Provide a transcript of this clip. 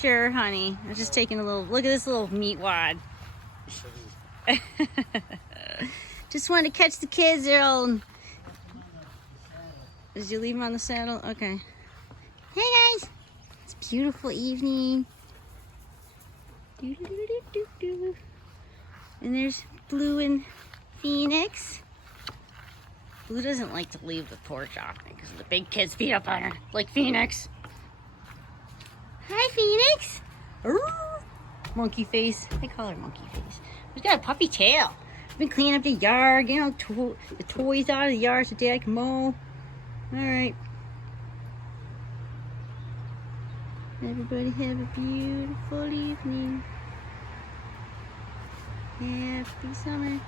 Sure, honey. I'm just taking a little look at this little meat wad. Just wanted to catch the kids. They're all. Did you leave them on the saddle? Okay. Hey guys, it's a beautiful evening. And there's Blue and Phoenix. Blue doesn't like to leave the porch often because the big kids beat up on her, like Phoenix. Hi, Phoenix. Arr! Monkey face. I call her monkey face. She's got a puppy tail. I've been cleaning up the yard, getting all the toys out of the yard so Dad can mow. All right. Everybody have a beautiful evening. Happy summer.